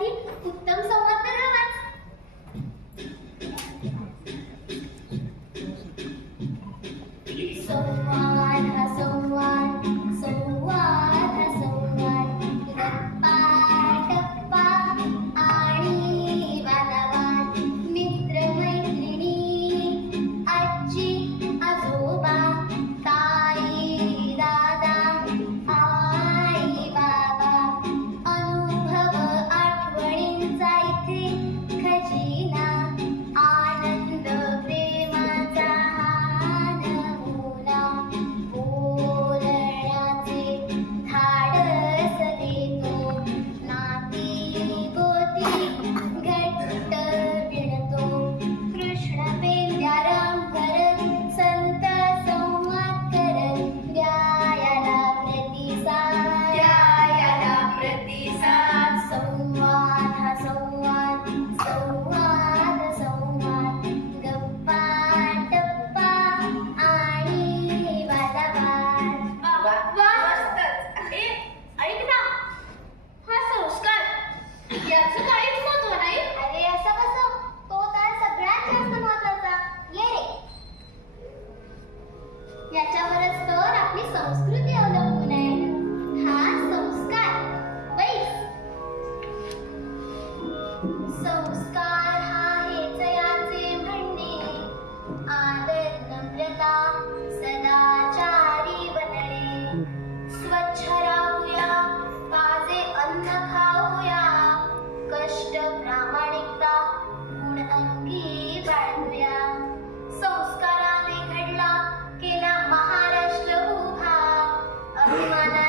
உலகத்தில் புத்த संस्कार हा हेच म्हणणे. नम्रता सदाचारी बनणे. स्वच्छ राहूया ताजे अन्न खाऊया. कष्ट प्रामाणिकता संस्काराने घडला केला महाराष्ट्र उभा. अभिमाना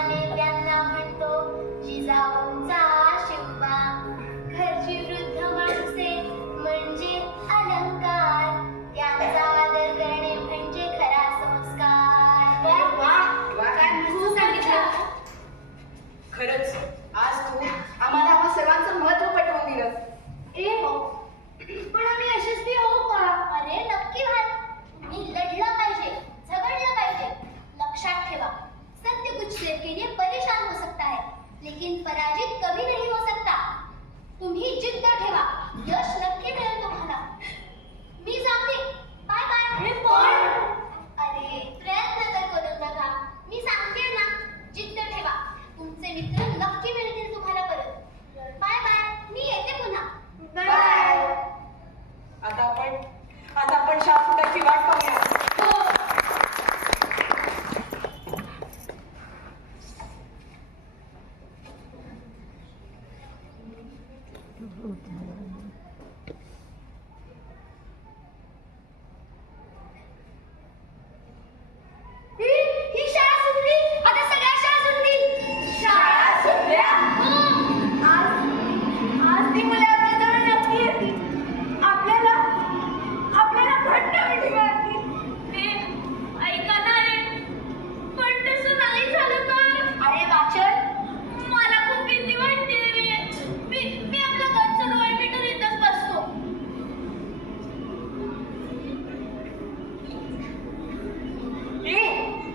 Вот,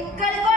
ఎక్కడికో